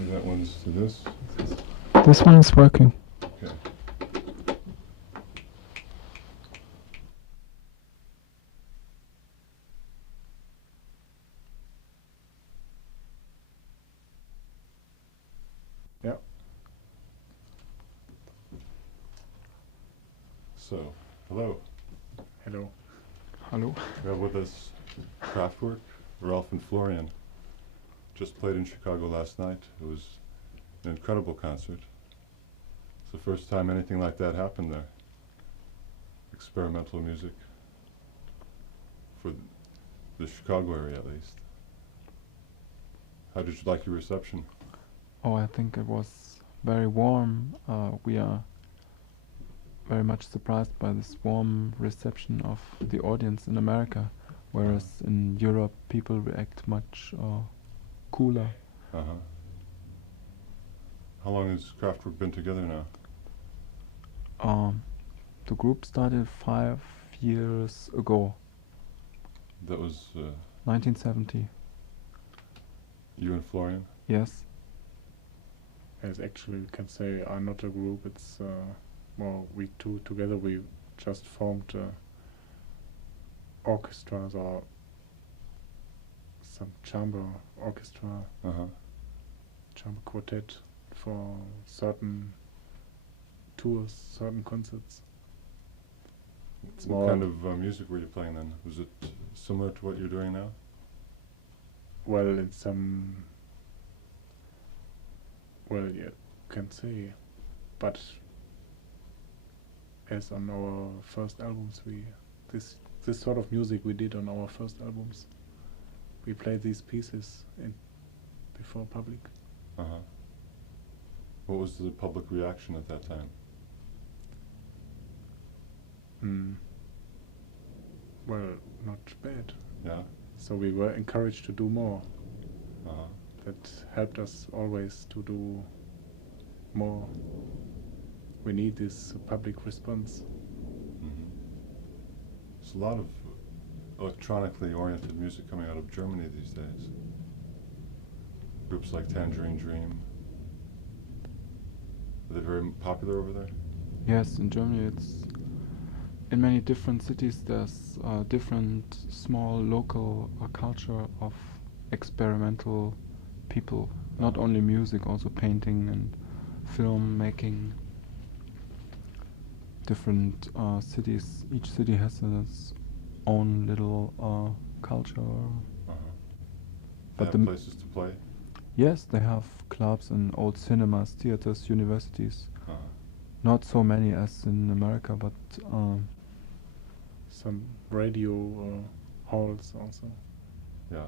And that one's to this. This one is working. Okay. Yeah. So, hello. Hello. Hello. We have with us Kraftwerk, Ralf and Florian. Just played in Chicago last night. It was an incredible concert. It's the first time anything like that happened there. Experimental music. For the Chicago area at least. How did you like your reception? Oh, I think it was very warm. We are very much surprised by this warm reception of the audience in America, whereas in Europe people react much cooler. Uh-huh. How long has Kraftwerk been together now? The group started 5 years ago, That was 1970. you and Florian? Yes. As actually we can say are not a group, it's well, we two together we just formed orchestras or some chamber orchestra, Uh-huh. chamber quartet for certain tours, certain concerts. It's What more kind of music were you playing then? Was it similar to what you're doing now? well in some well you can say, but as on our first albums we this sort of music we did on our first albums. We played these pieces in before public. Uh-huh. What was the public reaction at that time? Well, not bad. Yeah? So we were encouraged to do more. Uh-huh. That helped us always to do more. We need this public response. Mm-hmm. There's a lot of electronically oriented music coming out of Germany these days. Groups like Tangerine Dream. Are they very popular over there? Yes, in Germany it's in many different cities there's different small local culture of experimental people. Not only music, also painting and film making. Different cities, each city has its own little culture. Uh-huh. But They the have places to play? yes, they have clubs and old cinemas, theaters, universities. Uh-huh. Not so many as in America, but Some radio halls also Yeah.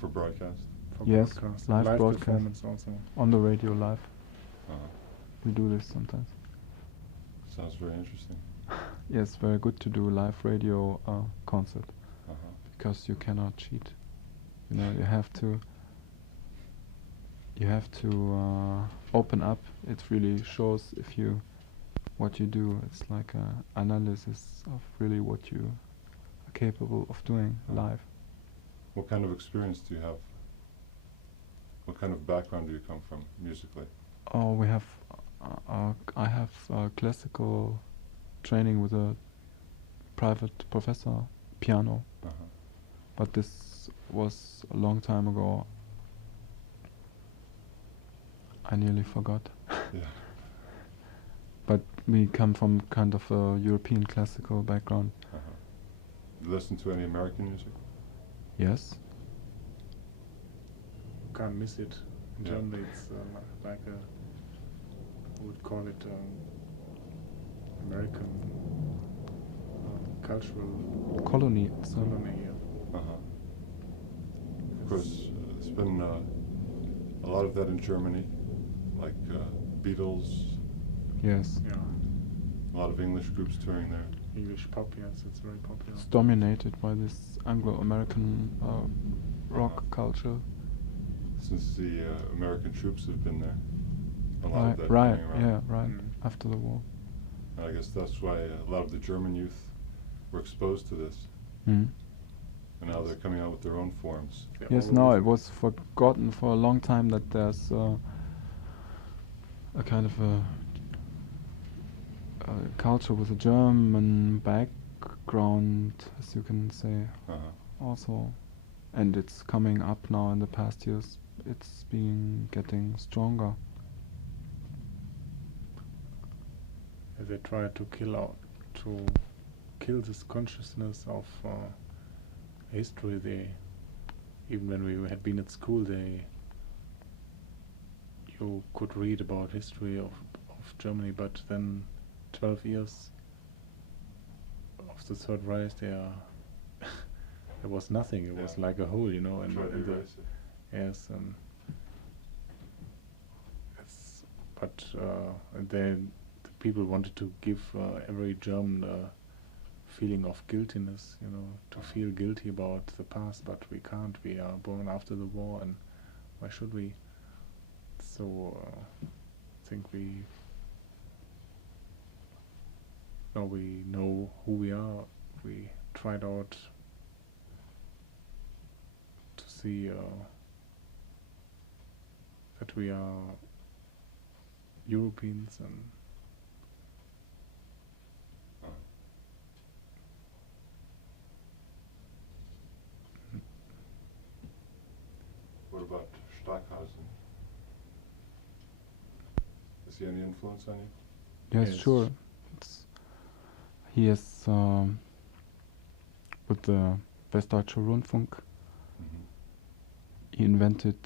For broadcast? for Yes, broadcast. live broadcast. Performance also. on the radio live. Uh-huh. We do this sometimes. Sounds very interesting. Yes, very good to do live radio concert Uh-huh. because you cannot cheat. You know, you have to open up. It really shows if you what you do. It's like a analysis of really what you are capable of doing live. What kind of experience do you have? What kind of background do you come from musically? Oh, we have. I have classical training with a private professor, piano. Uh-huh. But this was a long time ago. I nearly forgot. Yeah. But we come from kind of a European classical background. Uh-huh. You listen to any American music? Yes. Can't miss it. In Yeah. Germany it's like a, I would call it American cultural Colony. It's colony. Uh-huh. Of course, there's been a lot of that in Germany, like Beatles, yes. Yeah, a lot of English groups touring there. English pop. Yes, it's very popular. It's dominated by this Anglo-American rock culture. Since the American troops have been there, a lot of that Right. going around. Yeah. Right. Mm. After the war. And I guess that's why a lot of the German youth were exposed to this, Mm. and now they're coming out with their own forms. Yeah, Yes. all Now over. it was forgotten for a long time that there's a kind of a culture with a German background, as you can say, also, and it's coming up now. In the past years, it's been getting stronger. They try to kill this consciousness of history. They, even when we had been at school, you could read about history of Germany, but then 12 years of the Third Reich, there was nothing. It was like a hole, you know. And yes, but then the people wanted to give every German feeling of guiltiness, you know, to feel guilty about the past, but we can't. We are born after the war, and why should we? So I think we know who we are. We tried out to see that we are Europeans, and what about Stockhausen? Is he any influence on you? Yes, sure. He is with the Westdeutscher Rundfunk. He invented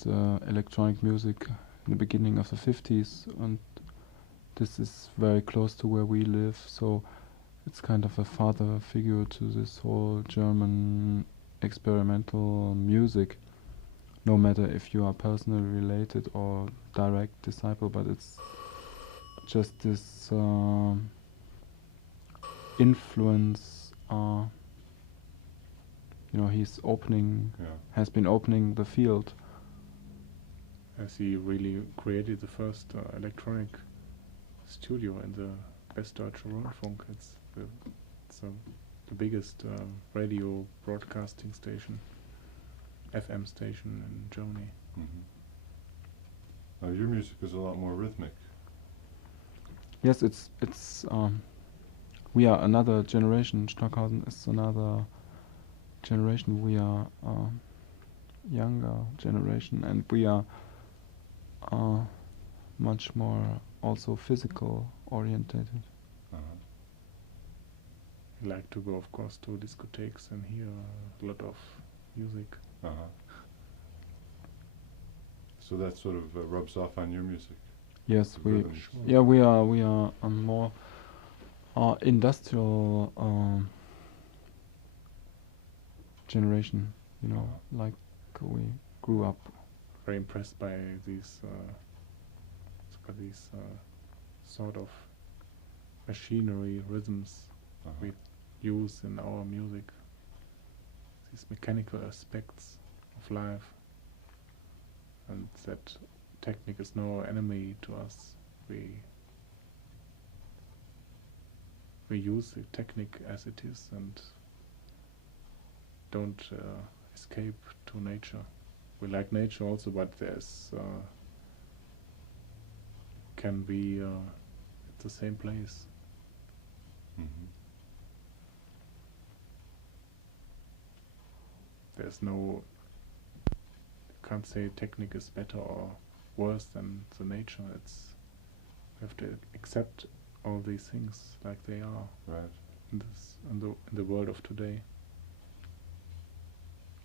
electronic music in the beginning of the 50s, and this is very close to where we live, so it's kind of a father figure to this whole German experimental music, no matter if you are personally related or direct disciple, but it's just this influence. You know, he's has been opening the field. As he really created the first electronic studio in the Westdeutscher Rundfunk. It's the biggest radio broadcasting station, FM station in Germany. Your music is a lot more rhythmic. Yes, it's we are another generation. Stockhausen is another generation. We are younger generation, and we are much more also physical orientated. We like to go, of course, to discotheques and hear a lot of music. So that sort of rubs off on your music. Yes, we are more industrial generation. You know, like we grew up. Very impressed by these sort of machinery rhythms we use in our music. These mechanical aspects of life, and that technique is no enemy to us. We use the technique as it is and don't escape to nature. We like nature also, but there's can be at the same place. There's no, you can't say technique is better or worse than the nature. It's, we have to accept all these things like they are. Right. In the world of today.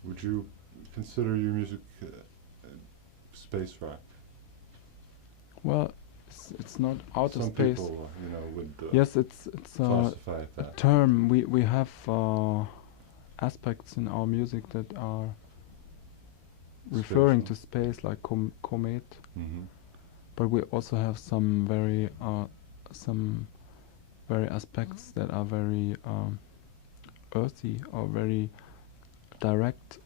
Would you consider your music space rock? Well, it's not outer Some space. people, you know, would yes, it's classify it a that. term. We have aspects in our music that are referring to space, like comet. But we also have some very aspects that are very earthy or very direct.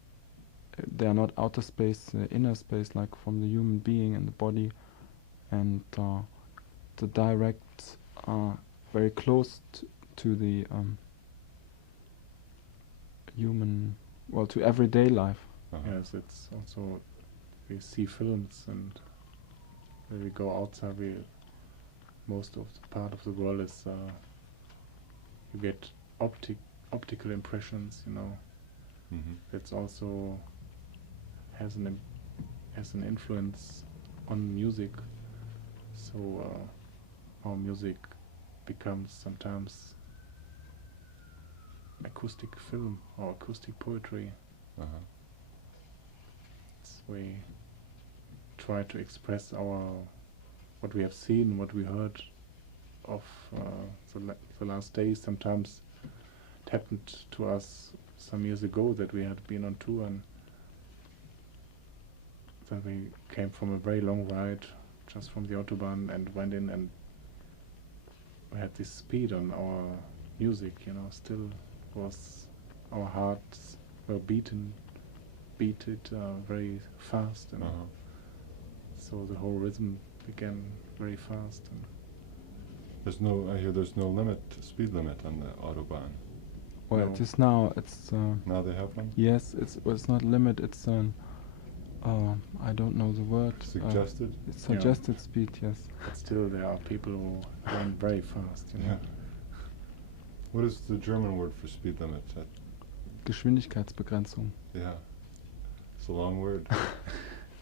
They are not outer space, inner space, like from the human being and the body, and the direct, very close to the human, well, to everyday life. Yes, it's also, we see films, and when we go outside, we most of the part of the world is you get optical impressions, you know. Mm-hmm. That's also has an influence on music. So our music becomes sometimes acoustic film or acoustic poetry. Uh-huh. We try to express what we have seen, what we heard of the last days. Sometimes it happened to us some years ago that we had been on tour and then we came from a very long ride just from the Autobahn and went in and we had this speed on our music, you know, still was our hearts were beaten very fast, and so the whole rhythm began very fast. And I hear there's no speed limit on the Autobahn. Well, No. it is now. It's Now they have one? yes. It's not limit. It's an I don't know the word. Suggested? It's suggested speed. Yes. but still there are people who run very fast, you know. Yeah. What is the German word for speed limit? Geschwindigkeitsbegrenzung. Yeah. It's a long word.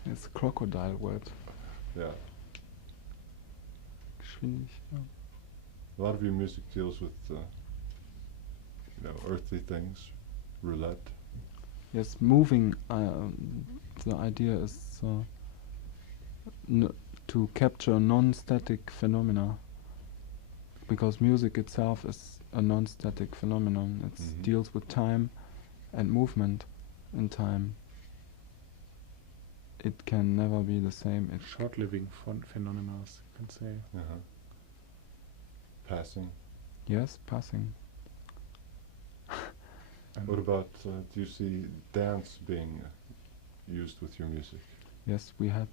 It's a crocodile word. Yeah. Geschwindigkeit. A lot of your music deals with, earthly things, roulette. Yes, moving. The idea is to capture non-static phenomena, because music itself is a non-static phenomenon. It Mhm. deals with time and movement in time. It can never be the same. It Short-living phenomena, you can say. Uh-huh. Passing. yes, passing. And What about, do you see dance being used with your music? Yes, we had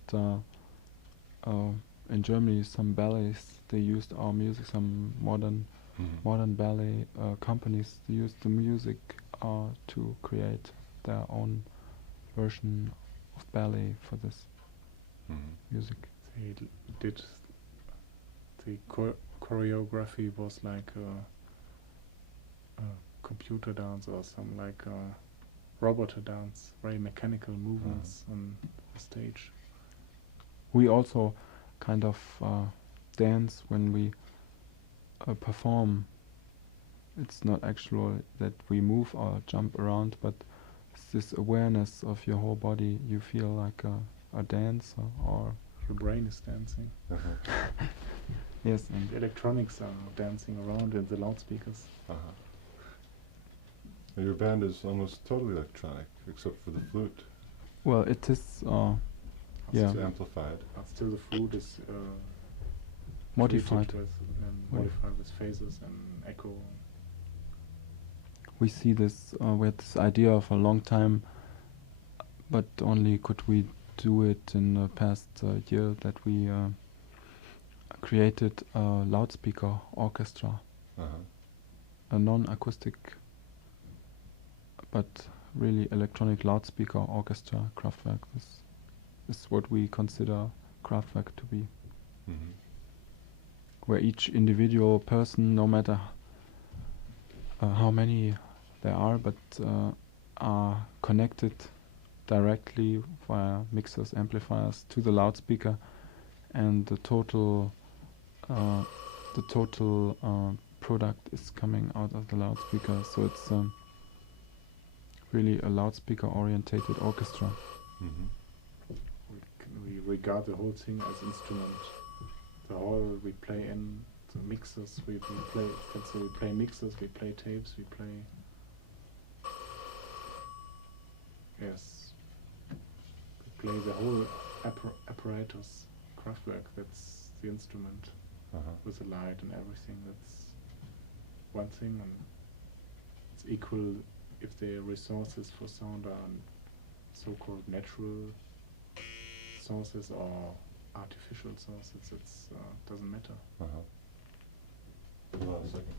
in Germany some ballets. They used our music. Some modern ballet companies. They used the music to create their own version of ballet for this Mhm. music. they did the choreography was like a computer dance or some like robot dance, very mechanical movements on the stage. We also kind of dance when we perform. It's not actual that we move or jump around, but it's this awareness of your whole body. You feel like a dancer, or Your brain is dancing. Uh-huh. yes, and The electronics are dancing around in the loudspeakers. Uh-huh. And your band is almost totally electronic, except for the flute. well, it is yeah, It's amplified. But still the flute is modified. treated with, modified with phases and echo. We see this. We had this idea of a long time, but only could we do it in the past year that we created a loudspeaker orchestra, Uh-huh. a non-acoustic but really electronic loudspeaker orchestra. Kraftwerk. This is what we consider Kraftwerk to be, Mhm. where each individual person, no matter how many there are, but are connected directly via mixers, amplifiers to the loudspeaker, and the total product is coming out of the loudspeaker. So it's really a loudspeaker orientated orchestra. Mhm. We regard the whole thing as instrument. The whole we play in the mixers. We play. Let's say we play mixers. We play tapes. We play. Yes. We play the whole apparatus. Kraftwerk. That's the instrument Uh-huh. with the light and everything. That's one thing, and it's equal if the resources for sound are so-called natural sources or artificial sources. It's doesn't matter. Uh-huh. Hold on a second.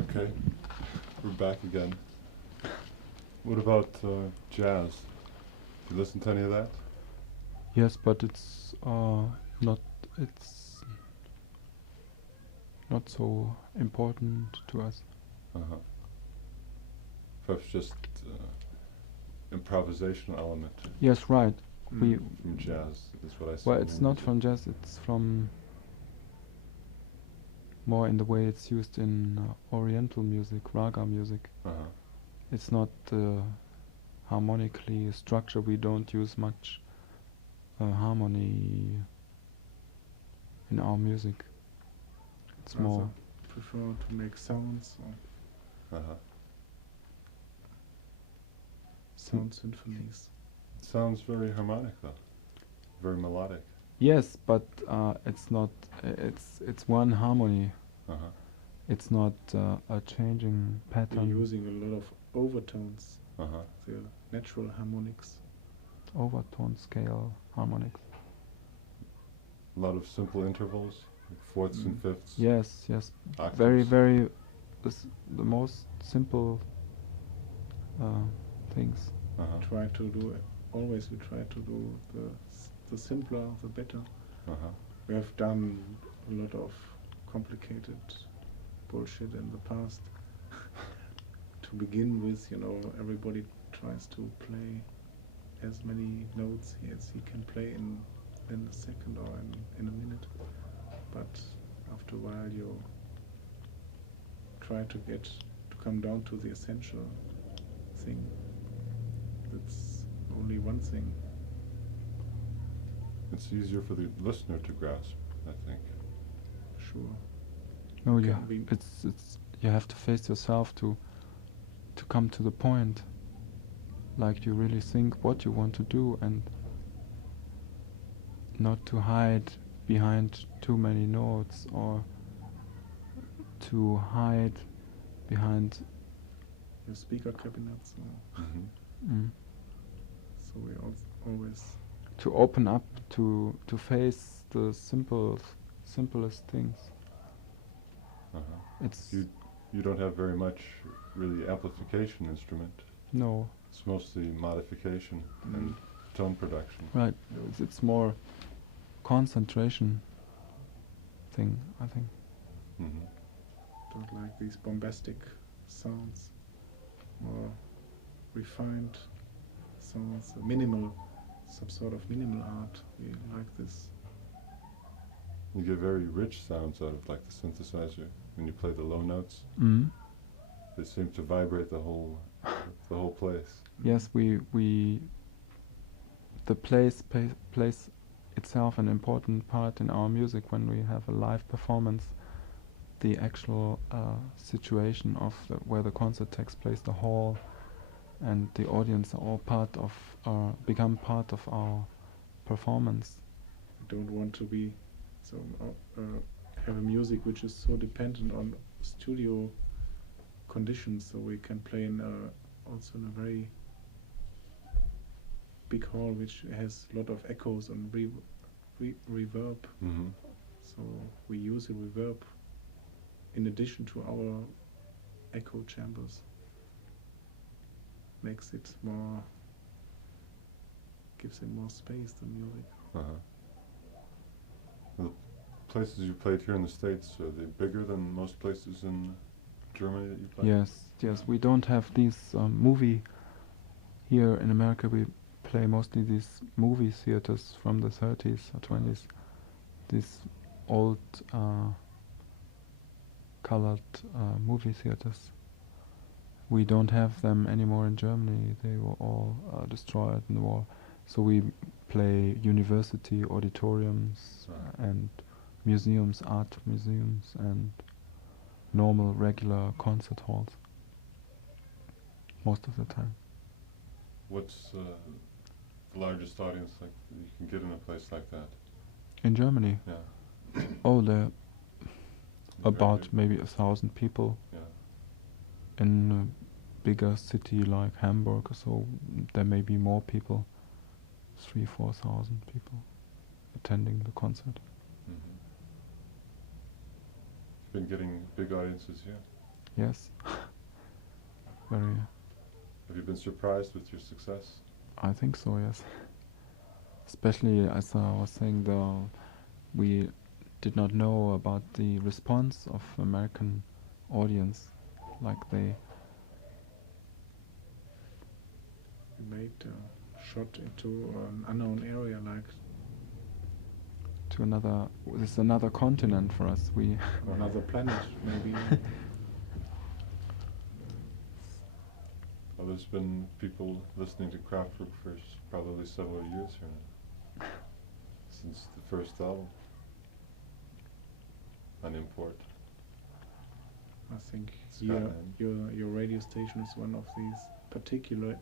Okay, we're back again. What about jazz? Do you listen to any of that? Yes, but it's not. It's not so important to us. Uh-huh. Perhaps just improvisational element. Yes, right. We From jazz is what I saw. well, it's not from jazz. It's from more in the way it's used in Oriental music, raga music. Uh-huh. It's not harmonically structure. We don't use much harmony in our music. It's Rather more. prefer to make sounds or Uh-huh. sound symphonies. Sounds very harmonic though. Very melodic. Yes, but it's not. It's one harmony. Uh-huh. It's not a changing We're pattern. using a lot of overtones, Uh-huh. the natural harmonics. Overtone scale harmonics. A lot of simple intervals, like fourths and fifths. Yes, yes. Octaves. Very. The most simple things. Uh-huh. Try to do it. Always we try to do the simpler, the better. Uh-huh. We have done a lot of complicated bullshit in the past. To begin with, everybody tries to play as many notes as he can play in a second or in a minute. But after a while you try to come down to the essential thing. That's only one thing. It's easier for the listener to grasp, I think. Sure. No, Can yeah. we- It's you have to face yourself to come to the point. Like you really think what you want to do and not to hide behind too many notes or to hide behind Your speaker cabinets. Mm-hmm. So we always to open up to face the simplest things. Uh-huh. It's You don't have very much really amplification instrument. no It's mostly modification and tone production. right. It's more concentration thing, I think. Mm-hmm. don't like these bombastic sounds, more refined sounds, some sort of minimal art. We like this. You get very rich sounds out of like the synthesizer when you play the low notes. Mm. They seem to vibrate the whole place. Yes, the place plays itself an important part in our music when we have a live performance. The actual situation of where the concert takes place, the hall, and the audience are all become part of our performance. We don't want to be have a music which is so dependent on studio conditions, so we can play also in a very big hall which has a lot of echoes and reverb. Mm-hmm. So we use a reverb in addition to our echo chambers. Makes it more, gives it more space, the music. Uh-huh. The places you played here in the States, are they bigger than most places in Germany that you played? Yes. We don't have these movie here in America. We play mostly these movie theaters from the 30s or 20s. These old colored movie theaters. We don't have them anymore in Germany. They were all destroyed in the war. So we play university auditoriums and museums, art museums, and normal, regular concert halls. Most of the time. What's the largest audience like you can get in a place like that? In Germany? Yeah. Oh, there are Very about big. maybe 1,000 people. Yeah. In a bigger city like Hamburg or so, there may be more people. 3,000-4,000 people attending the concert. Mm-hmm. You've been getting big audiences here. Yes. Very Have you been surprised with your success? I think so, yes. Especially as I was saying, we did not know about the response of American audience, like they made a shot into an unknown area, like to another. This is another continent for us. We another planet, maybe. Well, there's been people listening to Kraftwerk for probably several years here now, since the first album on import. I think Scotland. your radio station is one of these particular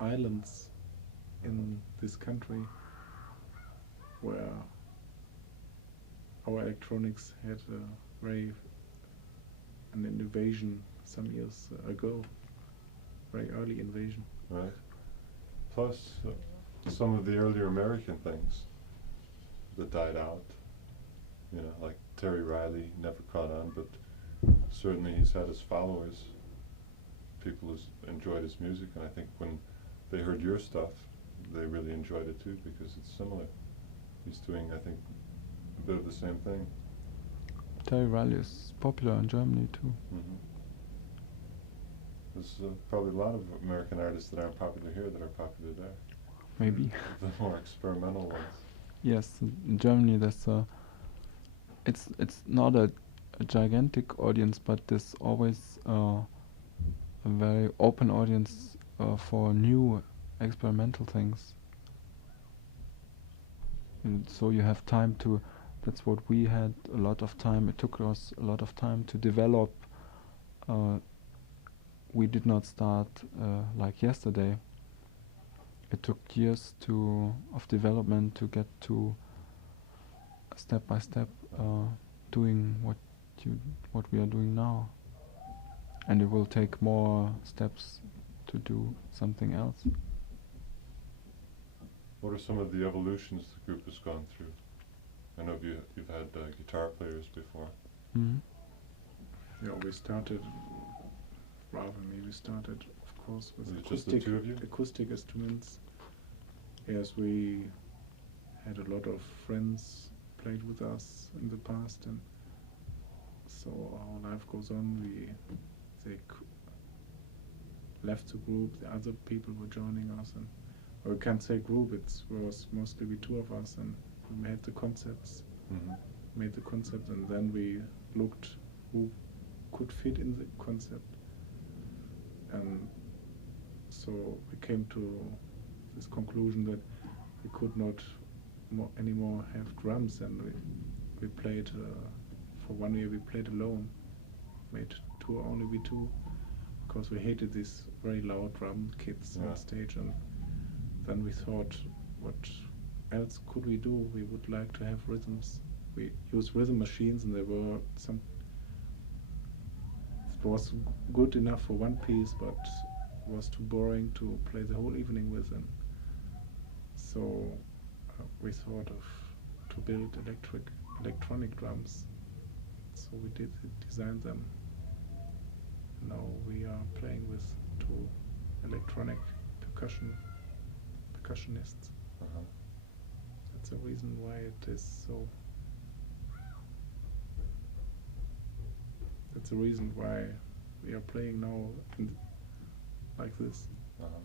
islands in this country where our electronics had an invasion some years ago, very early invasion. Right. Plus, some of the earlier American things that died out, you know, like Terry Riley never caught on, but certainly he's had his followers. People who enjoyed his music, and I think when they heard your stuff, they really enjoyed it too, because it's similar. He's doing, I think, a bit of the same thing. Terry Riley is popular in Germany too. Mm-hmm. There's probably a lot of American artists that aren't popular here that are popular there. Maybe. The more experimental ones. Yes, in Germany there's it's not a gigantic audience, but there's always a very open audience for new experimental things. And so you have time to. That's what we had a lot of time. It took us a lot of time to develop. We did not start like yesterday. It took years of development to get to step by step doing what we are doing now, and it will take more steps to do something else. What are some of the evolutions the group has gone through? I know you've had guitar players before. Mm-hmm. Yeah, we started. Ralf and me, we started, of course, with Just the two of you? acoustic instruments. Yes, we had a lot of friends played with us in the past, and so our life goes on. They left the group. The other people were joining us, and we can't say group. It was mostly we two of us, and we made the concepts. Mm-hmm. Made the concept, and then we looked who could fit in the concept. And so we came to this conclusion that we could not anymore have drums, and we played for 1 year. We played alone, made tour only we two, because we hated these very loud drum kits on stage. And then we thought, what else could we do? We would like to have rhythms. We used rhythm machines, and there were some. It was good enough for one piece, but it was too boring to play the whole evening with. And so we thought of to build electronic drums. So we designed them. Now we are playing with two electronic percussionists. Uh-huh. That's the reason why it is so. That's the reason why we are playing now like this. Uh-huh.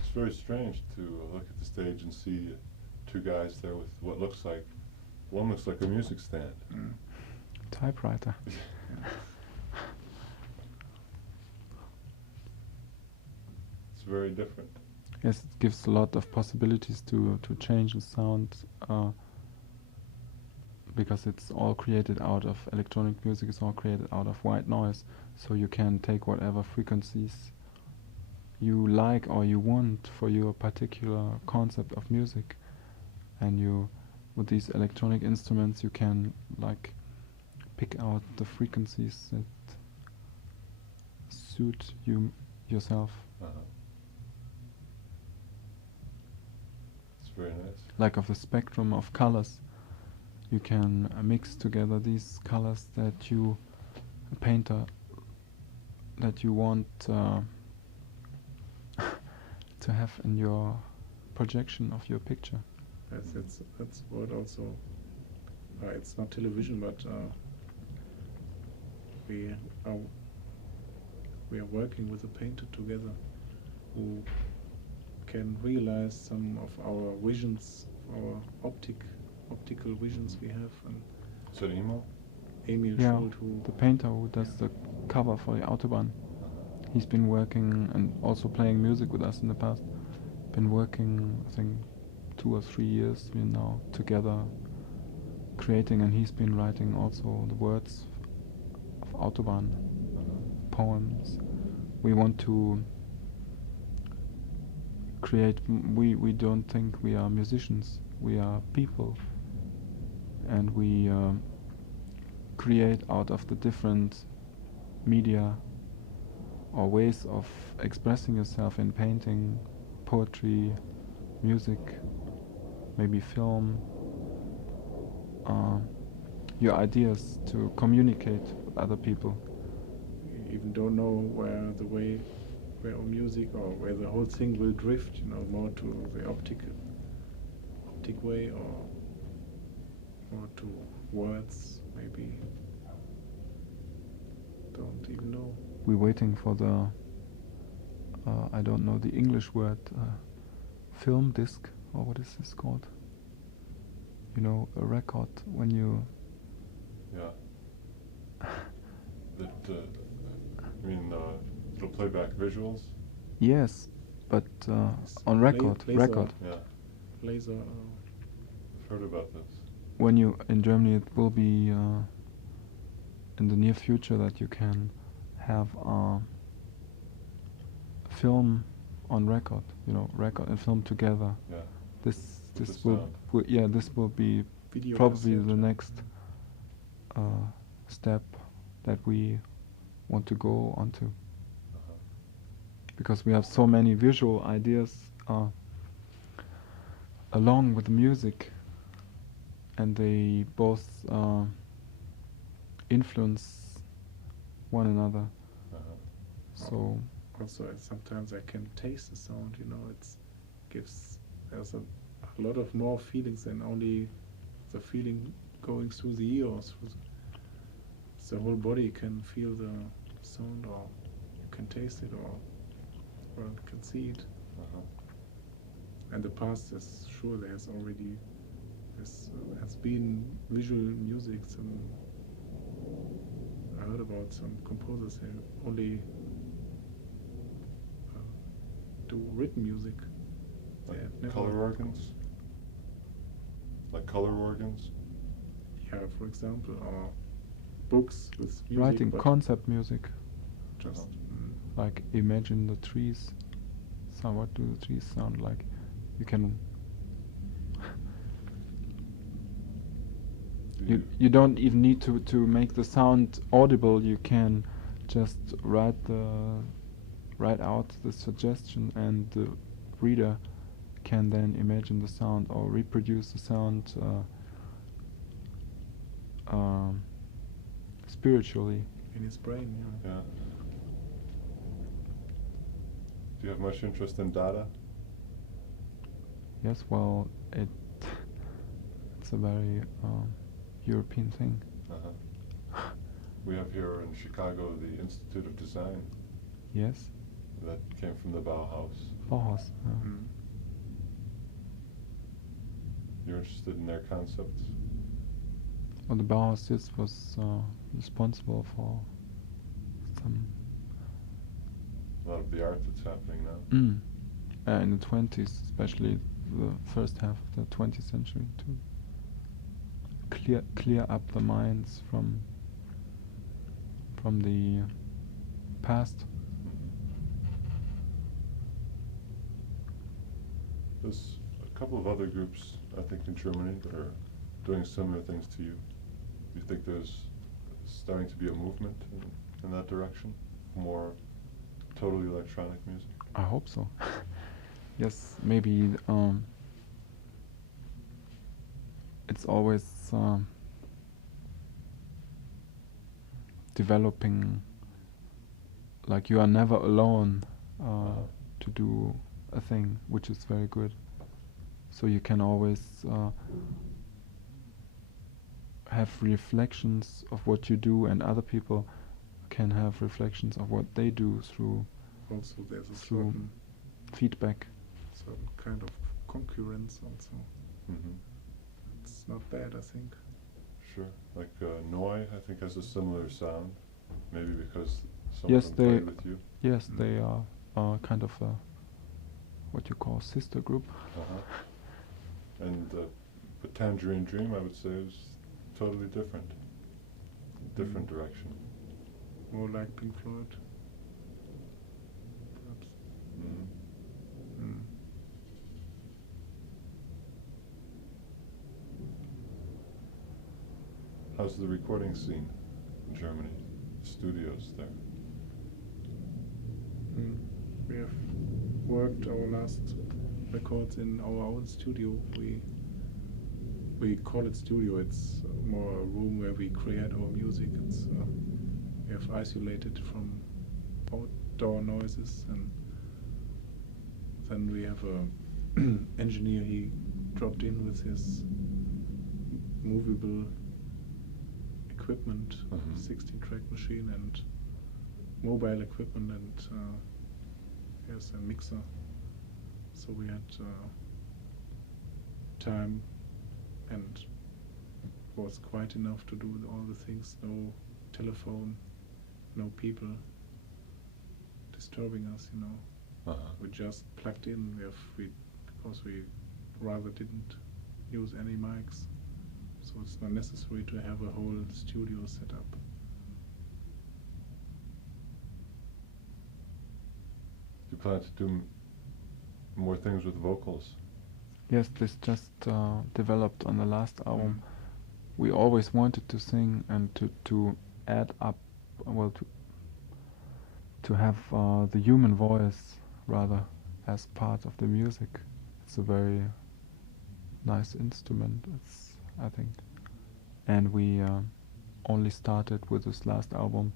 It's very strange to look at the stage and see two guys there with what looks like, one looks like a music stand. Mm. Typewriter. It's very different. Yes, it gives a lot of possibilities to change the sound, because it's all created out of electronic music. It's all created out of white noise, so you can take whatever frequencies you like or you want for your particular concept of music, and you, with these electronic instruments, you can like pick out the frequencies that suit you yourself. Uh-huh. It's very nice. Like of the spectrum of colors, you can mix together these colors that you, a painter, that you want to have in your projection of your picture. That's what also. It's not television, but we are working with a painter together who can realize some of our visions, our optical visions we have. And Is that Emil? Emil Yeah, Schuld, who the painter who does the cover for the Autobahn. He's been working and also playing music with us in the past. Been working, I think, 2 or 3 years. We're now together creating, and he's been writing also the words of Autobahn poems. We want to create. We don't think we are musicians. We are people, and we create out of the different media or ways of expressing yourself in painting, poetry, music, maybe film, your ideas to communicate with other people. we even don't know where our music or where the whole thing will drift, you know, more to the optic way or to words, maybe. Don't even know. We're waiting for the, I don't know the English word, film disc, or what is this called? You know, a record when you... Yeah. That, you mean, it'll play back visuals? Yes, but It's on record, laser. record. Yeah, Laser. I've heard about this. When you, in Germany it will be in the near future that you can have film on record, you know, record and film together. Yeah. This With this the will, sound. yeah, this will be Video probably cassette. the next step that we want to go onto, Uh-huh. because we have so many visual ideas along with the music, and they both influence one another. Uh-huh. So Also, sometimes I can taste the sound, you know, there's a lot of more feelings than only the feeling going through the ear or through the whole body can feel the sound, or you can taste it, or you can see it. Uh-huh. And the past is sure there's been visual music. I heard about some composers who only do written music. They have Like never- color organs? Like color organs? Yeah, for example, or books with music. writing but concept music, just like imagine the trees. So what do the trees sound like? You can you don't even need to make the sound audible. You can just write out the suggestion, and the reader can then imagine the sound or reproduce the sound spiritually. in his brain. Yeah. Yeah. Do you have much interest in data? Yes, well, it's a very European thing. Uh-huh. We have here in Chicago the Institute of Design Yes, that came from the Bauhaus. Bauhaus. Mm. You're interested in their concepts? Well, the Bauhaus was responsible for some A lot of the art that's happening now. in the 20s, especially the first half of the 20th century, to clear up the minds from the past. There's a couple of other groups, I think, in Germany that are doing similar things to you. Do you think there's starting to be a movement in that direction? More totally electronic music? I hope so. Yes, maybe it's always developing like you are never alone to do a thing, which is very good. So you can always have reflections of what you do, and other people can have reflections of what they do through Also, there's a through certain feedback. kind of concurrence also. Mm-hmm. It's not bad, I think. Sure. Like Noi, I think, has a similar sound. Maybe because some Yes, of them they played with you. Yes, they are kind of a what you call sister group. And but Tangerine Dream, I would say, is totally different. Different direction. More like Pink Floyd. Perhaps. Mm. How's the recording scene in Germany? Studios there? We have worked our last records in our own studio. We call it studio. It's more a room where we create our music. It's we have isolated from outdoor noises, and then we have a engineer. He dropped in with his movable equipment, 16-track machine and mobile equipment, and here's a mixer. So we had time, and was quite enough to do all the things. No telephone, no people disturbing us, you know. We just plugged in. Because we rather didn't use any mics, so it's not necessary to have a whole studio set up. Do you plan to do more things with vocals? Yes, this just developed on the last album. We always wanted to sing and to add up, well, to have the human voice rather as part of the music. It's a very nice instrument, I think. And we only started with this last album,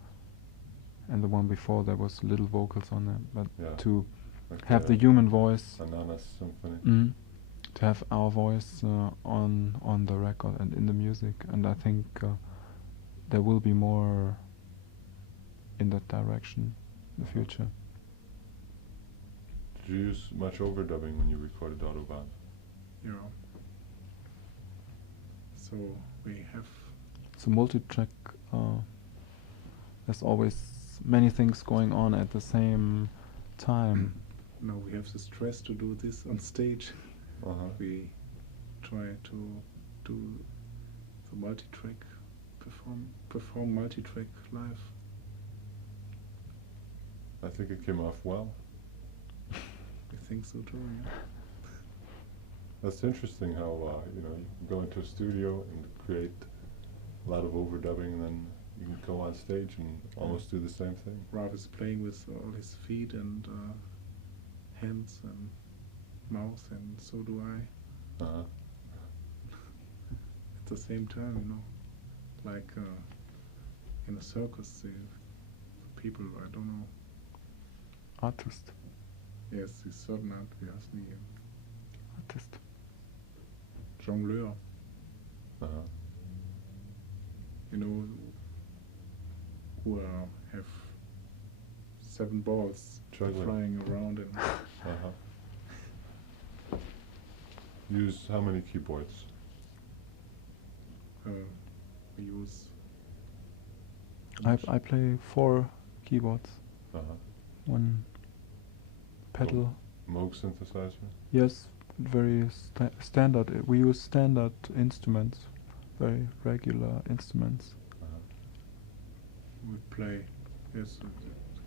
and the one before there was little vocals on it, but to like have the human voice, Ananas Symphony. to have our voice on the record and in the music, and I think there will be more in that direction in the future. Did you use much overdubbing when you recorded Autobahn? Yeah. So we have. So multi-track, there's always many things going on at the same time. Now we have the stress to do this on stage. We try to do the multi-track, perform multi-track live. I think it came off well. I think so too. Yeah. That's interesting how you can go into a studio and create a lot of overdubbing, and then you can go on stage and almost do the same thing. Ralf is playing with all his feet and hands and mouth, and so do I. At the same time, you know, like in a circus, the people, I don't know. Artist. Yes, he's certain art, wie heißt die? Artist. Jongleur. You know, who have 7 balls flying around and. Use how many keyboards? We use. I play 4 keyboards. One pedal. Moog synthesizer? Yes, very standard. We use standard instruments, very regular instruments. We play, yes,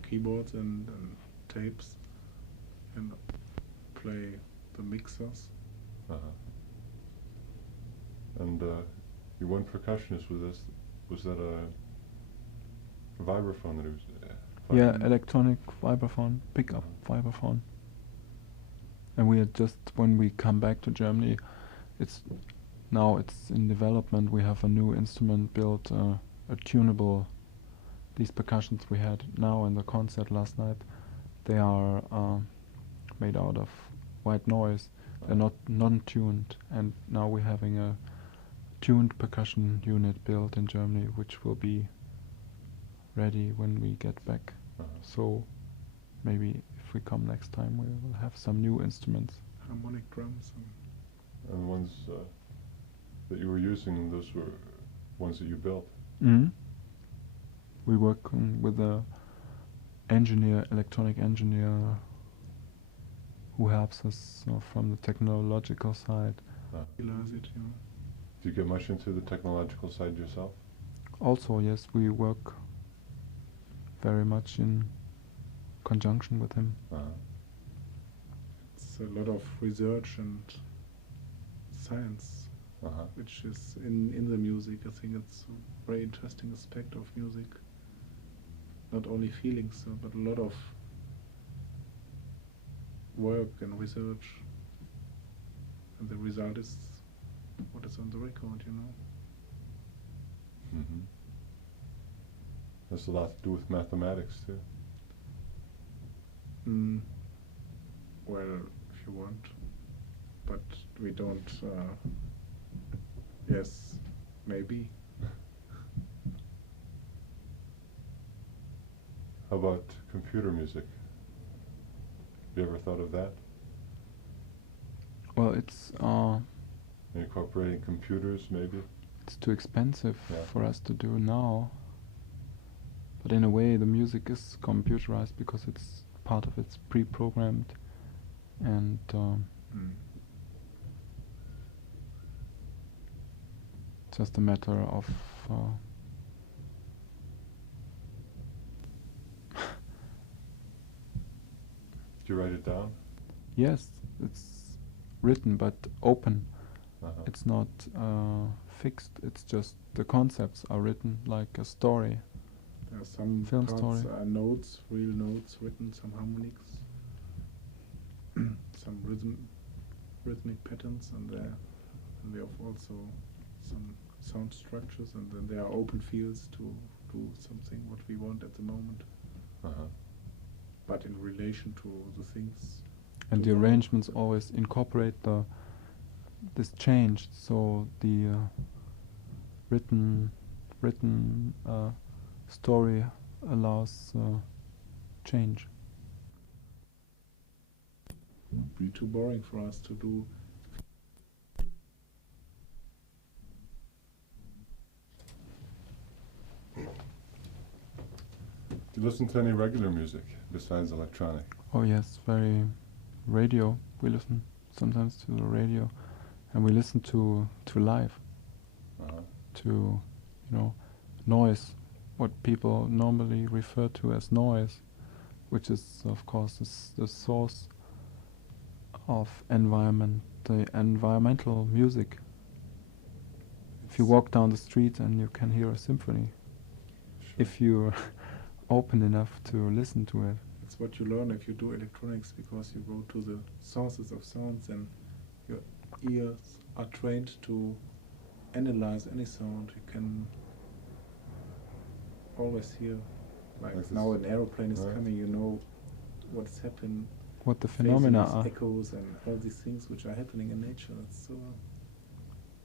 keyboards and tapes, and play the mixers. And your one percussionist with this, was that a vibraphone that he was? Yeah, electronic vibraphone, pickup vibraphone. And we are just, when we come back to Germany, it's in development. We have a new instrument built, a tunable these percussions we had now in the concert last night, they are made out of white noise. They're not non-tuned, and now we're having a tuned percussion unit built in Germany, which will be ready when we get back. So maybe if we come next time, we will have some new instruments. Harmonic drums. And the ones that you were using, those were ones that you built? Mm-hmm. We work with a electronic engineer, who helps us from the technological side. He loves it, you know. Do you get much into the technological side yourself? Also, yes, we work very much in conjunction with him. It's a lot of research and science, which is in the music. I think it's a very interesting aspect of music. Not only feelings, but a lot of work and research, and the result is what is on the record, you know. Mm-hmm. There's a lot to do with mathematics too. Well, if you want, but we don't. Yes, maybe. How about computer music? You ever thought of that? Well, it's Incorporating computers, maybe? it's too expensive Yeah. for us to do now. But in a way, the music is computerized because it's part of it's pre-programmed, and just a matter of Did you write it down? yes, it's written but open. It's It's not fixed. It's just the concepts are written like a story. There are some Film parts story. are notes, real notes written, some harmonics, some rhythmic patterns, and we have also some sound structures, and then there are open fields to do something what we want at the moment, but in relation to the things. And to the the arrangements always incorporate this change, so the written story allows change. It would be too boring for us to do. Do you listen to any regular music besides electronic? Oh yes, very radio. We listen sometimes to the radio, and we listen to live, to noise, what people normally refer to as noise, which is of course the source of the environmental music. If you walk down the street and you can hear a symphony, if you're open enough to listen to it. It's what you learn if you do electronics, because you go to the sources of sounds and your ears are trained to analyze any sound. You can always hear, like now an aeroplane is coming, you know what's happening, what the phenomena phases, are. echoes, and all these things which are happening in nature. It's so.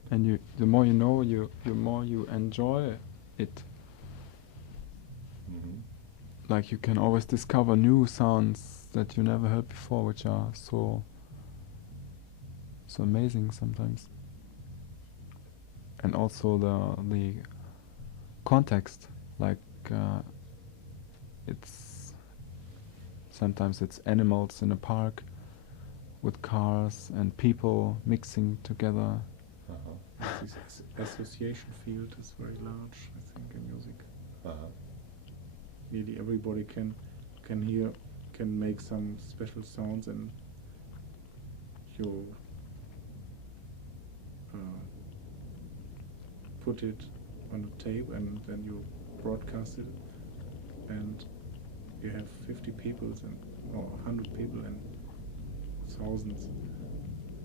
And the more you know, the more you enjoy it. Like you can always discover new sounds that you never heard before, which are so amazing sometimes. And also the context, like sometimes it's animals in a park with cars and people mixing together. This association field is very large, I think, in music. Nearly everybody can make some special sounds, and you put it on a tape and then you broadcast it, and you have 50 people or 100 people and thousands,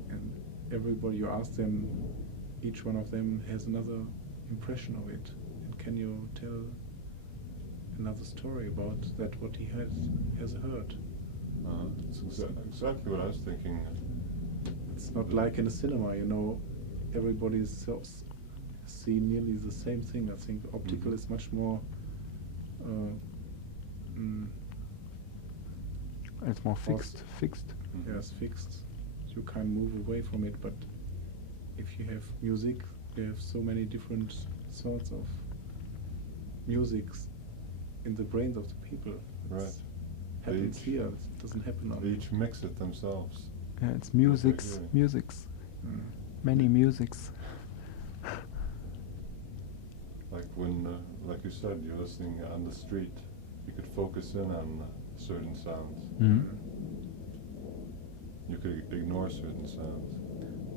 and everybody, you ask them, each one of them has another impression of it, and can you tell another story about that what he has heard. It's exactly what I was thinking. It's not like in a cinema, you know, everybody see nearly the same thing. I think optical is much more. It's more fixed. Yes, fixed. You can't move away from it. But if you have music, you have so many different sorts of musics in the brains of the people. Right. Happens here. It doesn't happen on. They each mix it themselves. Yeah, it's musics. Many musics. Like when, like you said, you're listening on the street, you could focus in on certain sounds. You could ignore certain sounds.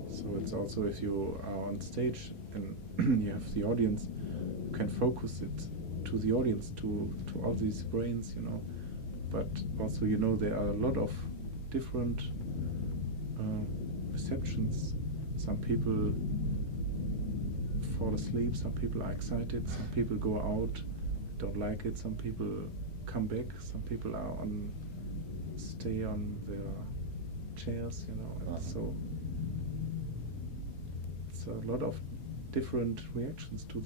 So it's also if you are on stage and you have the audience, you can focus it to the audience, to all these brains, you know. But also, you know, there are a lot of different perceptions. Some people fall asleep, some people are excited, some people go out, don't like it, some people come back, some people are stay on their chairs, you know, and so it's a lot of different reactions to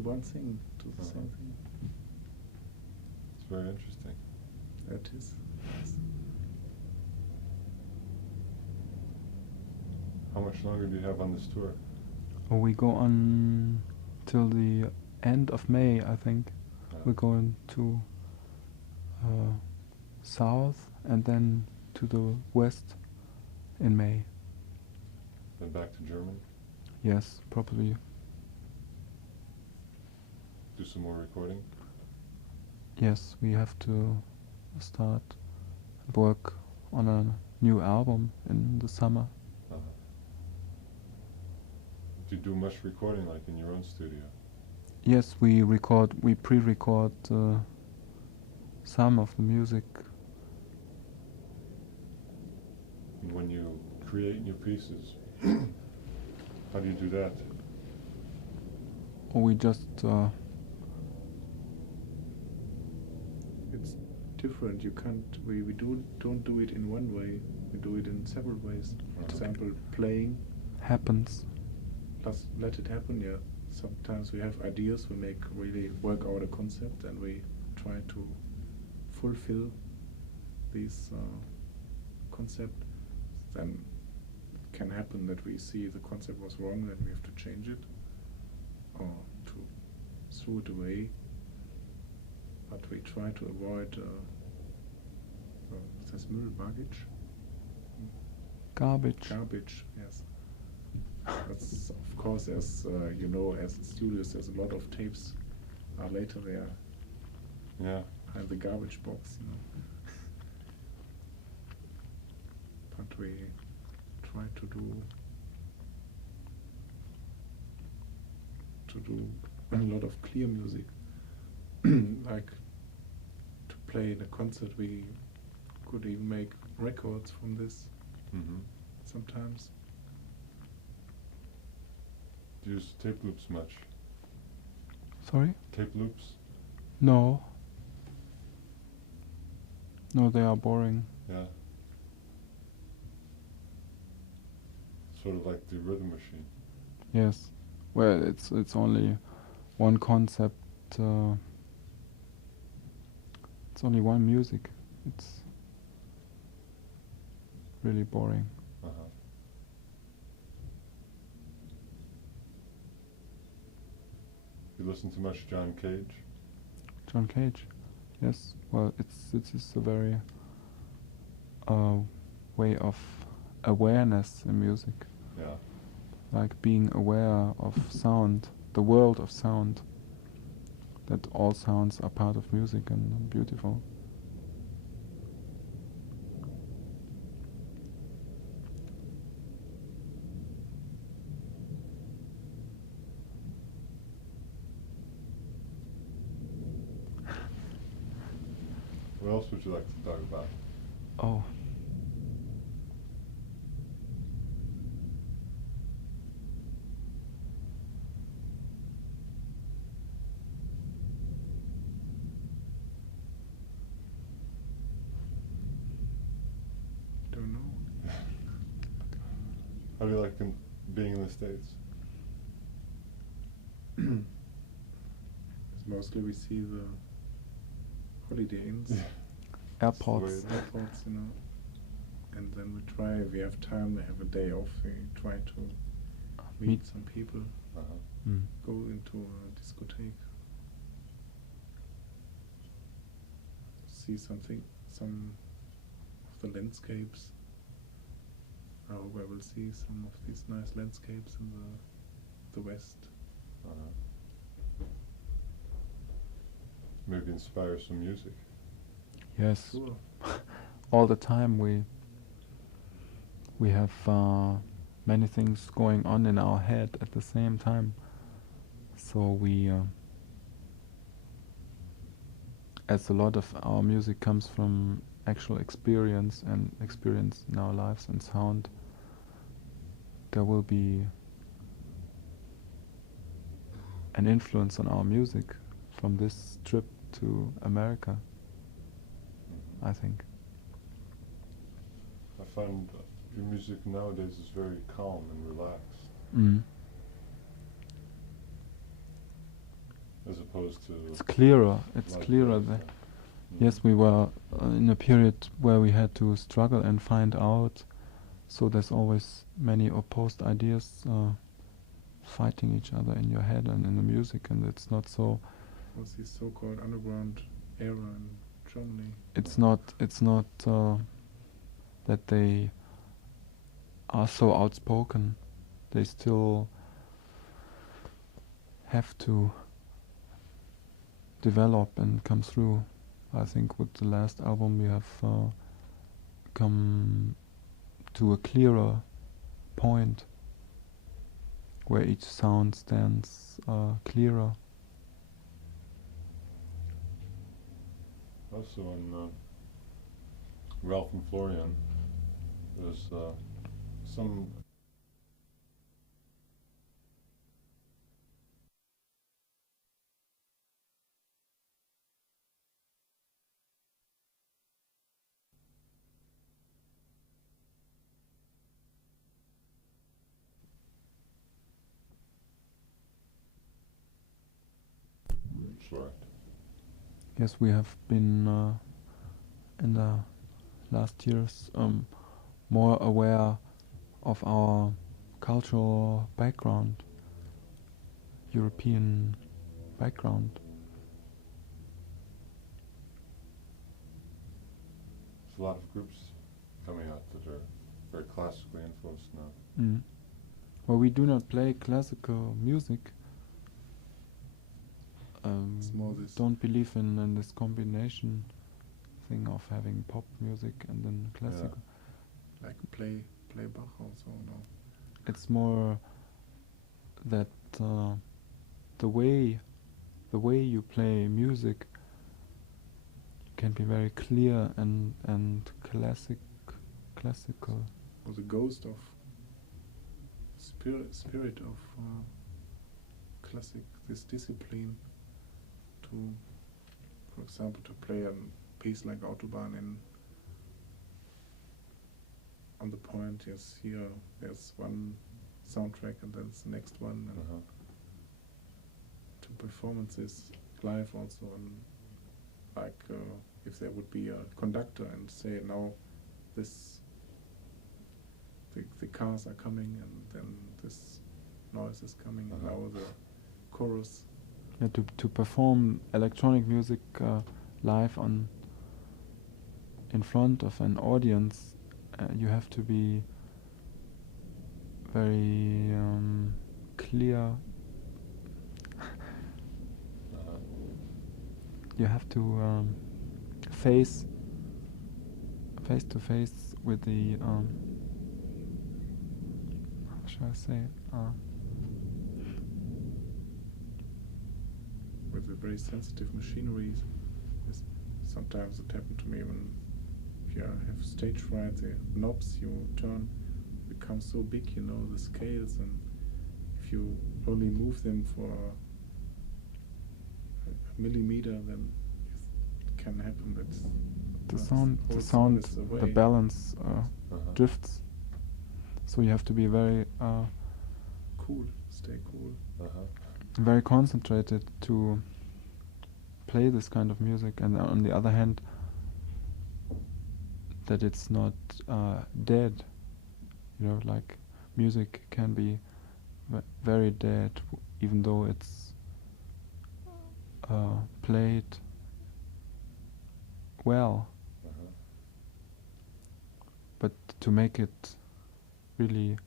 one thing, to the same thing. It's very interesting. That is. How much longer do you have on this tour? We go on till the end of May, I think. We're going to south and then to the west in May. Then back to Germany? Yes, probably. Do some more recording? Yes, we have to start work on a new album in the summer. Do you do much recording, like in your own studio? Yes, we pre-record some of the music. And when you create new pieces, how do you do that? Or we just it's different. You can't. We don't do it in one way. We do it in several ways. For example, playing happens. Let it happen. Yeah. Sometimes we have ideas. We really work out a concept, and we try to fulfill this concept. Then it can happen that we see the concept was wrong, then we have to change it or to throw it away. But we try to avoid das Müll, garbage, yes. That's, of course, as you know, as in studios, there's a lot of tapes later there. Yeah. And the garbage box, you know. But we try to do a lot of clear music. Like to play in a concert, we could even make records from this sometimes. Do you use tape loops much? Sorry? Tape loops? No. No, they are boring. Yeah. Sort of like the rhythm machine. Yes. Well, it's only one concept. It's only one music. It's really boring. You listen to much John Cage? John Cage, yes. Well, it is a very way of awareness in music. Yeah. Like being aware of sound, the world of sound. That all sounds are part of music and beautiful. What else would you like to talk about? Oh. do you like being in the States? Mostly we see the holiday inns, Airports. airports, you know, and then we try, if we have time, we have a day off, we try to meet some people, go into a discotheque, see something, some of the landscapes. I hope I will see some of these nice landscapes in the west. Maybe inspire some music. Yes. Sure. All the time we have many things going on in our head at the same time. So we, as a lot of our music comes from actual experience and experience in our lives and sound, there will be an influence on our music from this trip to America, I think. I find your music nowadays is very calm and relaxed, as opposed to... It's clearer. It's like clearer. Yes, we were in a period where we had to struggle and find out. So there's always many opposed ideas fighting each other in your head and in the music, and it's not so. What's the so-called underground era in Germany? It's not that they are so outspoken. They still have to develop and come through. I think with the last album we have come to a clearer point where each sound stands clearer. Also in Ralf and Florian, there's some... Right. Yes, we have been in the last years more aware of our cultural background, European background. There's a lot of groups coming out that are very classically influenced now. Well, we do not play classical music. Don't believe in this combination thing of having pop music and then classical. Like play Bach also, no? It's more that the way you play music can be very clear and classical. Or the ghost of spirit of classic, this discipline. To, for example, to play a piece like Autobahn on the point, yes, here there's one soundtrack and then the next one, and to performances live also, and like if there would be a conductor and say now this the cars are coming and then this noise is coming and now the chorus. Yeah, to perform electronic music live in front of an audience, you have to be very clear. You have to face to face with the how shall I say it? With the very sensitive machinery. Sometimes it happened to me when if you have stage fright, the knobs you turn become so big, you know, the scales, and if you only move them for a millimeter, then it can happen that the sound, the balance drifts. So you have to be very Cool, stay cool. very concentrated to play this kind of music, and on the other hand, that it's not dead. You know, like music can be very dead, even though it's played well. But to make it really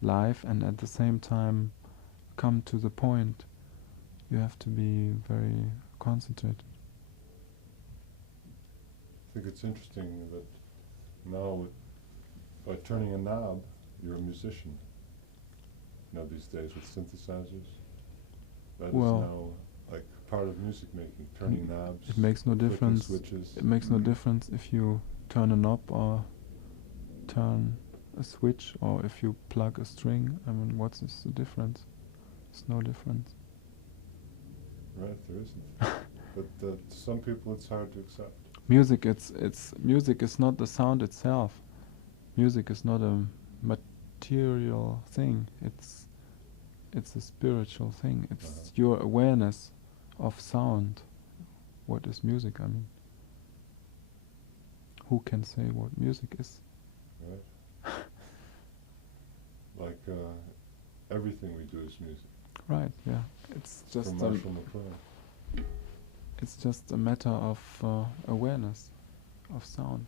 live and at the same time come to the point, you have to be very concentrated. I think it's interesting that now by turning a knob, you're a musician. You know, these days with synthesizers, that is now like part of music making, turning knobs. It makes no difference. Switches. It makes no difference if you turn a knob or turn a switch, or if you plug a string. I mean, what is the difference? There's no difference. Right, there isn't. But to some people it's hard to accept. Music, music is not the sound itself. Music is not a material thing. It's a spiritual thing. It's your awareness of sound. What is music? I mean, who can say what music is? Right. Like everything we do is music. Right. Yeah. It's just From Marshall McLuhan. it's just a matter of awareness of sound.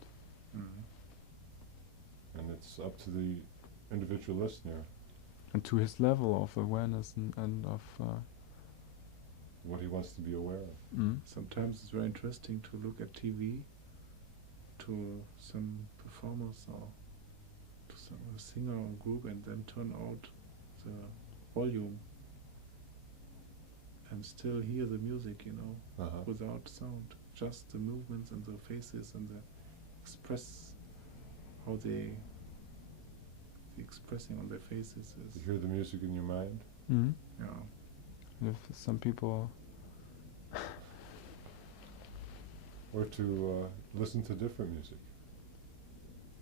And it's up to the individual listener And to his level of awareness and of what he wants to be aware of. Sometimes it's very interesting to look at TV, to some performers or to some singer or group, and then turn out the volume and still hear the music, you know, without sound, just the movements and the faces and the how they the expressing on their faces is. You hear the music in your mind. Yeah. If some people Or to listen to different music.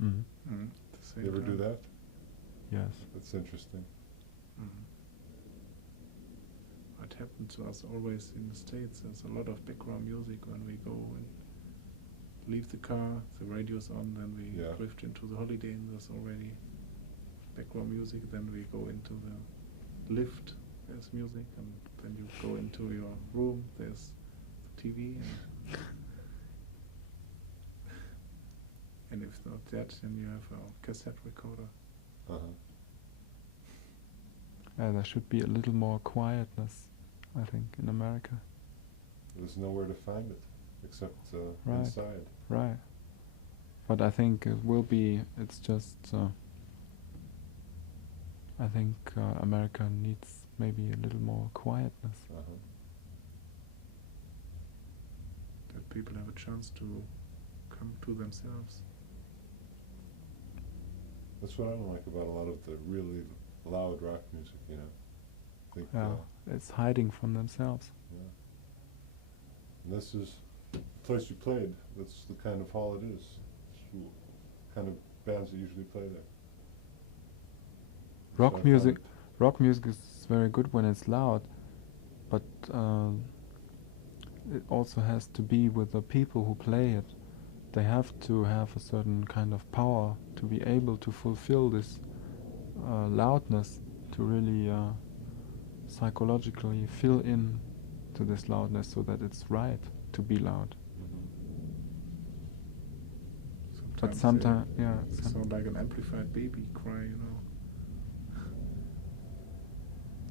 At the same You ever do time. that? yes. That's interesting. What happened to us always in the States, there's a lot of background music when we go and leave the car, the radio's on, then we drift into the holiday and there's already background music, then we go into the lift, there's music, and then you go into your room, there's the TV, and if not that, then you have a cassette recorder. There should be a little more quietness, I think, in America. There's nowhere to find it except Right. inside. Right. But I think it will be, it's just, I think America needs maybe a little more quietness. That people have a chance to come to themselves. That's what I don't like about a lot of the really loud rock music, you know. I think, It's hiding from themselves. and this is the place you played. That's the kind of hall it is. It's the kind of bands that usually play there. So I Rock found music, it- rock music is very good when it's loud, but it also has to be with the people who play it. They have to have a certain kind of power to be able to fulfill this loudness, to really psychologically fill in to this loudness so that it's right to be loud. But sometimes, They sound like an amplified baby cry, you know.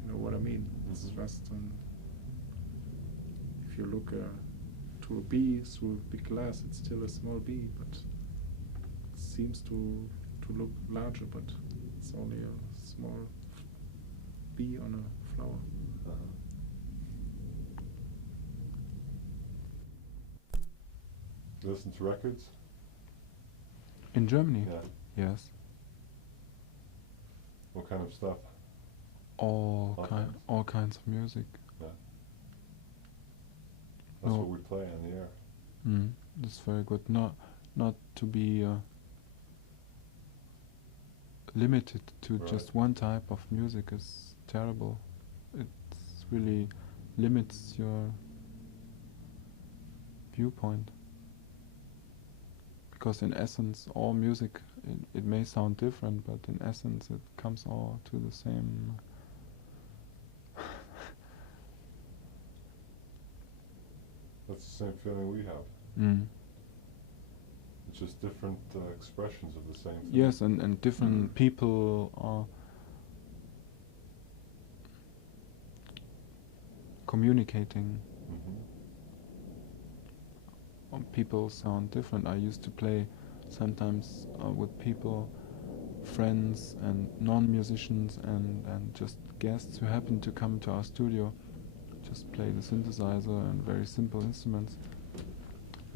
You know what I mean? It's just if you look to a bee through a big glass, it's still a small bee, but it seems to look larger, but it's only a small bee on a flower. Listen to records? in Germany, Yeah. yes, What kind of stuff? all kinds. all kinds of music. That's No. what we play on the air. That's very good. Not to be limited to Right. just one type of music is terrible. It really limits your viewpoint. Because in essence, all music, it may sound different, but in essence it comes all to the same. That's the same feeling we have. Mm. It's just different expressions of the same thing. Yes, and different people are communicating. Mm-hmm. People sound different. I used to play sometimes with people, friends and non-musicians and just guests who happened to come to our studio, just play the synthesizer and very simple instruments.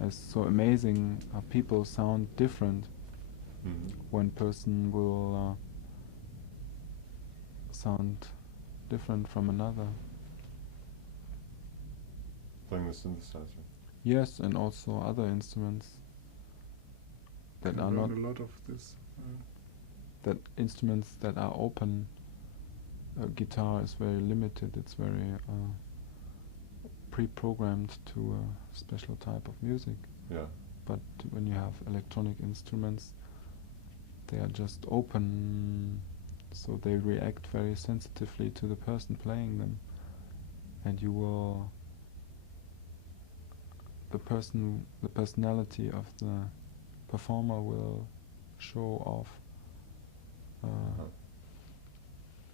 It's so amazing how people sound different. Mm-hmm. One person will sound different from another. Playing the synthesizer. Yes, and also other instruments that Can are learn not a lot of this. that instruments that are open. Guitar is very limited. It's very pre-programmed to a special type of music. Yeah. But when you have electronic instruments, they are just open, so they react very sensitively to the person playing them, and you will the personality of the performer will show off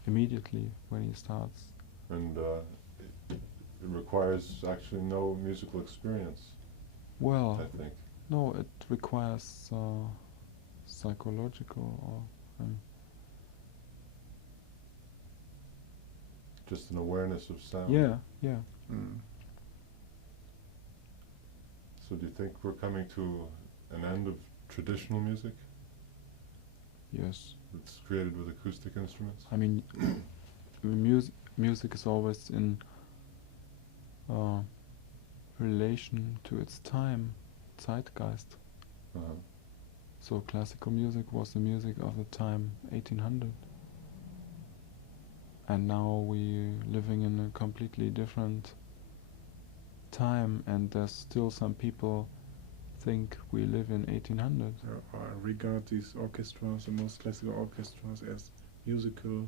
immediately when he starts. And it requires actually no musical experience, Well, I think. no, it requires psychological or Just an awareness of sound. yeah. So do you think we're coming to an end of traditional music Yes. that's created with acoustic instruments? I mean, music is always in relation to its time, zeitgeist. Uh-huh. So classical music was the music of the time 1800. And now we're living in a completely different time, and there's still some people think we live in 1800. I regard these orchestras, the most classical orchestras, as musical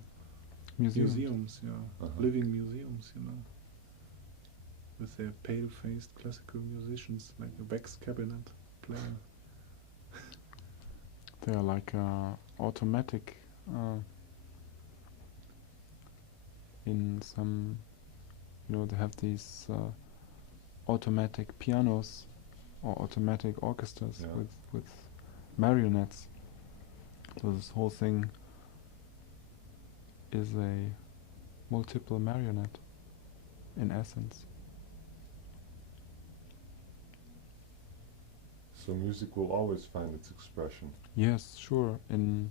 museums, Uh-huh. living museums, with their pale-faced classical musicians, like a wax cabinet player. They are like automatic in some, they have these automatic pianos or automatic orchestras Yeah. with marionettes. So this whole thing is a multiple marionette in essence. So music will always find its expression. Yes, sure. In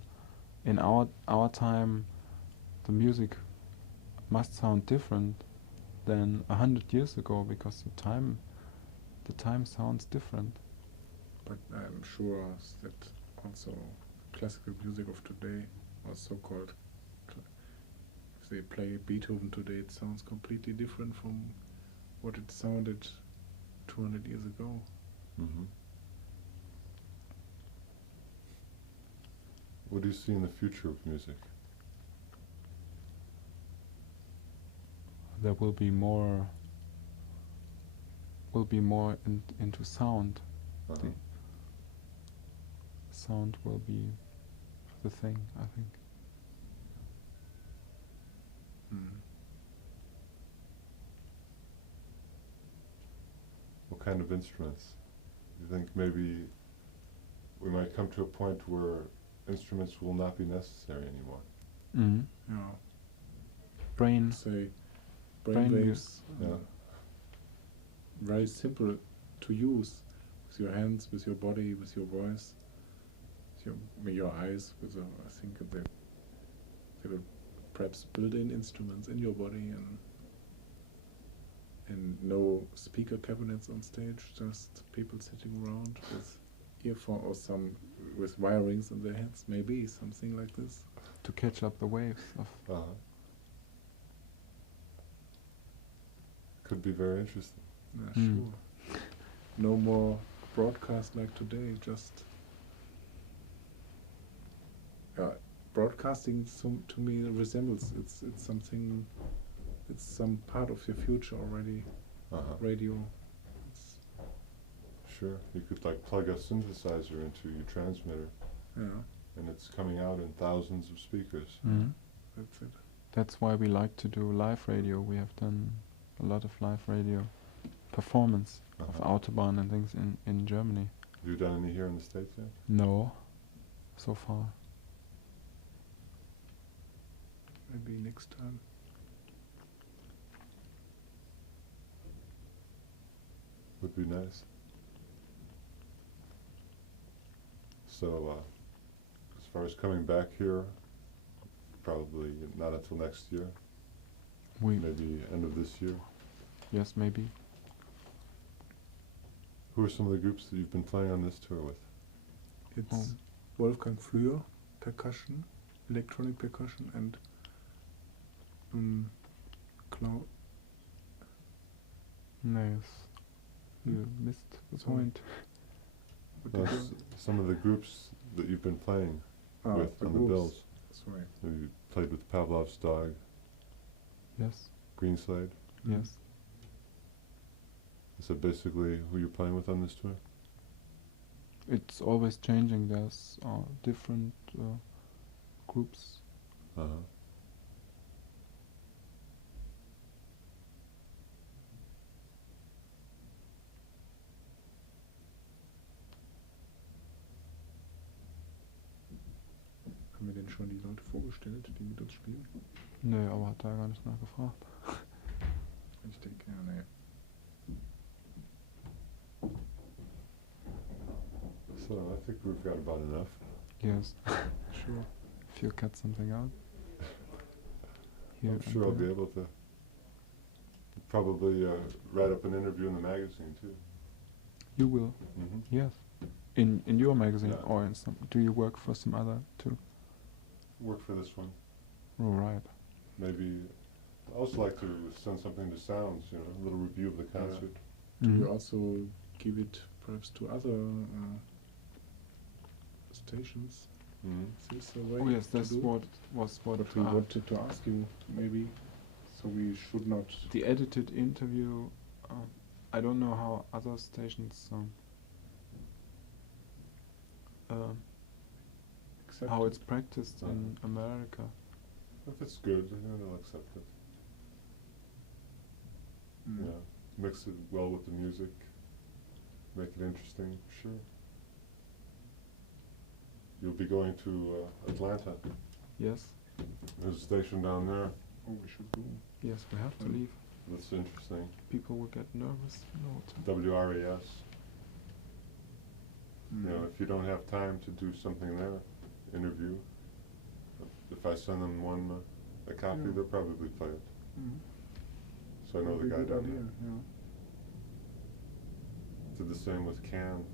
our time, the music must sound different than 100 years ago, because the time sounds different. But I'm sure that also classical music of today, or so-called, if they play Beethoven today, it sounds completely different from what it sounded 200 years ago. Mm-hmm. What do you see in the future of music? There will be more into sound. Uh-huh. The sound will be the thing, I think. What kind of instruments? You think maybe we might come to a point where instruments will not be necessary anymore? Mm-hmm. Yeah. Brain. Say Brain brain waves. Yeah. Very simple to use with your hands, with your body, with your voice, with your eyes. I think they will perhaps build in instruments in your body, and no speaker cabinets on stage, just people sitting around with earphone or some with wirings in their heads, maybe something like this. to catch up the waves of. Could be very interesting. Yeah, Mm. sure. No more broadcast like today, just broadcasting to me resembles it's something, it's some part of your future already. Radio. It's Sure. You could like plug a synthesizer into your transmitter yeah, and it's coming out in thousands of speakers. Mhm. that's it. That's why we like to do live radio. We have done a lot of live radio performance of Autobahn and things in Germany. Have you done any here in the States yet? No, so far. Maybe next time. Would be nice. So, as far as coming back here, probably not until next year. Maybe end of this year. Yes, maybe. Who are some of the groups that you've been playing on this tour with? It's Wolfgang Flür, percussion, electronic percussion, and Cloud. Nice. You missed the Sorry. point. Some of the groups that you've been playing with on the bills. Sorry. You played with Pavlov's Dog, Yes, Greenslade. yes. Is that basically who you're playing with on this tour? It's always changing. There's different groups. Haben wir denn schon die Leute vorgestellt, die mit uns spielen? Nee, aber hat er gar nicht nachgefragt. Ich denke, ja, nee. So I think we've got about enough. Yes. Sure. If you cut something out. Here I'm and sure I'll be there. able to probably write up an interview in the magazine too. You will. Mm-hmm. Yes. In your magazine Yeah. or in some. Do you work for some other too? Work for this one. All right. Maybe I also like to send something to Sounds, you know, a little review of the concert. Do Mhm. you also give it perhaps to other stations? Mm-hmm. Is this a way Oh yes, to that's do? what was what But we wanted to ask you, maybe, so we should not. the edited interview. I don't know how other stations Accept how it. it's practiced in America. If it's good, you know, they'll accept it. Mm. Yeah, mix it well with the music, make it interesting. Sure. You'll be going to Atlanta. Yes. There's a station down there. Oh, we should go. Yes, we have to Mm. leave. That's interesting. People will get nervous. No. WRAS. Mm. You know, if you don't have time to do something there, interview. If I send them one a copy, Yeah. they'll probably play it. Mm. So I know the Very guy good down idea, there. yeah. Did the same with Can.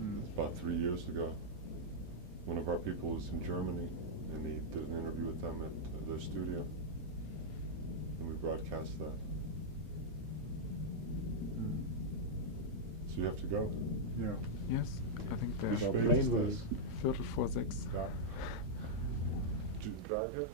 Mm. About 3 years ago. One of our people was in Germany, and he did an interview with them at their studio, and we broadcast that. Mm. So you have to go. Yeah. Yes, I think Wie they're Our spät plane ist will. das? 5:45. Ja. Did you drive here?